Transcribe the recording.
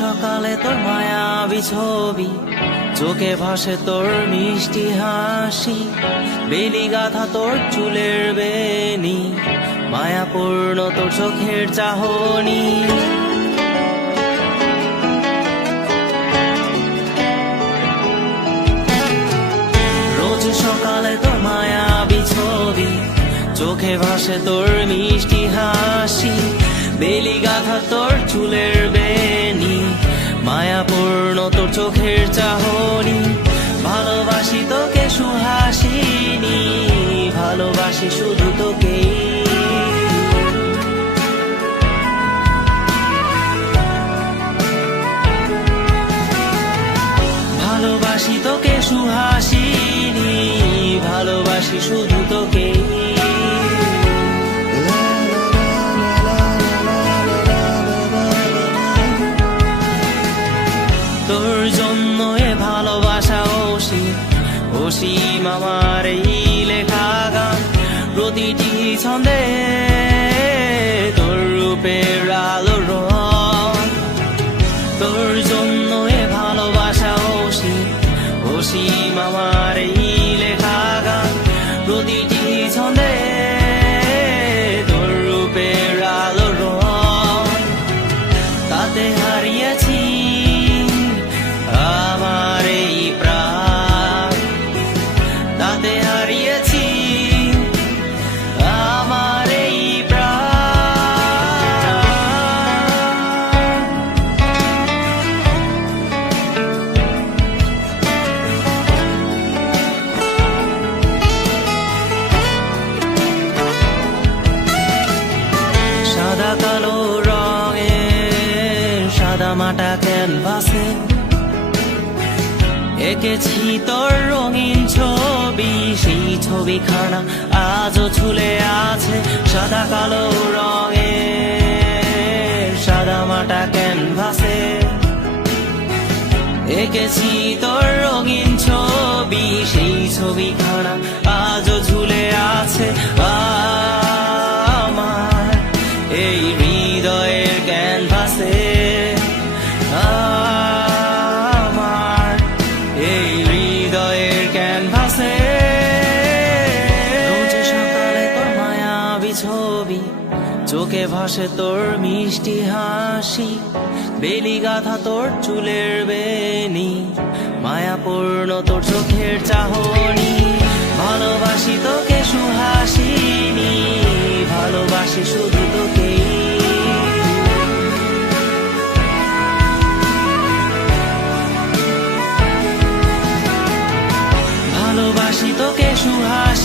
সকালে তোর মায়াবী ছবি, চোখে ভাসে তোর মিষ্টি হাসি, বেলি গাথা তোর চুলের বেনি, মায়াপূর্ণ তোর চোখের চাহনি। রোজ সকালে তোর মায়াবী ছবি, চোখে ভাসে তোর মিষ্টি হাসি, বেলি গাথা তোর চুলের বেনি, মায়াপূর্ণ তোর চোখের চাহনি। ভালোবাসি তোকে সুহাসিনী, ভালোবাসি শুধু তোকেই। ভালোবাসি তোকে সুহাসিনী, ভালোবাসি শুধু তোকেই। তোর জন্য এ ভালোবাসা অসীম, অসীম আমার এই লেখা গান, প্রতিটি ছন্দে তোর রূপের আলো রং। তোর জন্য এ ভালোবাসা অসীম, অসীম আমার এই লেখা গান, প্রতিটি ছন্দে তোর রূপের আলো রং। তাতে হারিয়েছি আমার এই প্রাণ, তাতে হারিয়েছি আমার এই প্রাণ। সাদা কালো রঙের সাদা মাটা ক্যানভাসে এঁকেছি তোর রঙিন ছবি, সেই ছবিখানা আজও ঝুলে আছে। সাদা কালো রঙের সাদা মাটা ক্যানভাসে এঁকেছি তোর রঙিন ছবি, সেই ছবিখানা আজও ঝুলে আছে আমার এই হৃদয়ের ক্যানভাসে। আমার এই হৃদয়ের ক্যানভাসে রোজ সকালে তোর মায়াবী ছবি, চোখে ভাসে তোর মিষ্টি হাসি, বেলি গাথা তোর চুলের বেনি, মায়াপূর্ণ তোর চোখের চাহনি। ভালোবাসি তোকে সুহাসিনী, ভালোবাসি শুধু তোকেই। ভালোবাসি তোকে সুহাসিনী,